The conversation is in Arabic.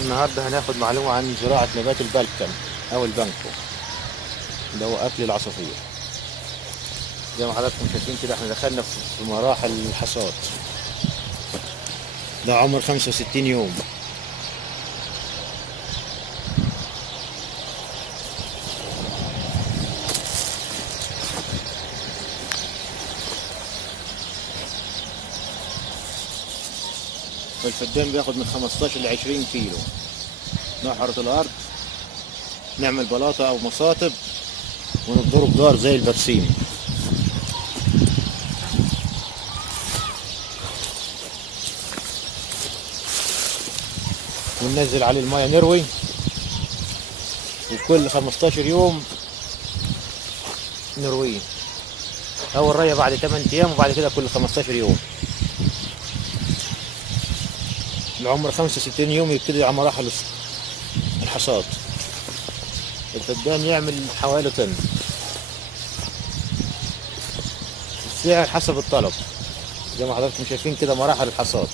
النهارده هناخد معلومة عن زراعة نبات البلكم أو البنكو، اللي هو أكل العصافير. زي ما حضراتكم شايفين كده احنا دخلنا في مراحل الحصاد. ده عمر 65 يوم. والفدان بياخد من 15 ل 20 كيلو. نحرث الأرض، نعمل بلاطة أو مصاطب، ونبدره جدار زي البرسيم. وننزل عليه المية نروي، وكل 15 يوم نرويه. أول رية بعد 8 أيام، وبعد كده كل 15 يوم. العمر 65 يوم يبتدي على مراحل الحصاد. الفدان يعمل حوالي طن. السعر حسب الطلب، زي ما حضراتكم شايفين كده مراحل الحصاد.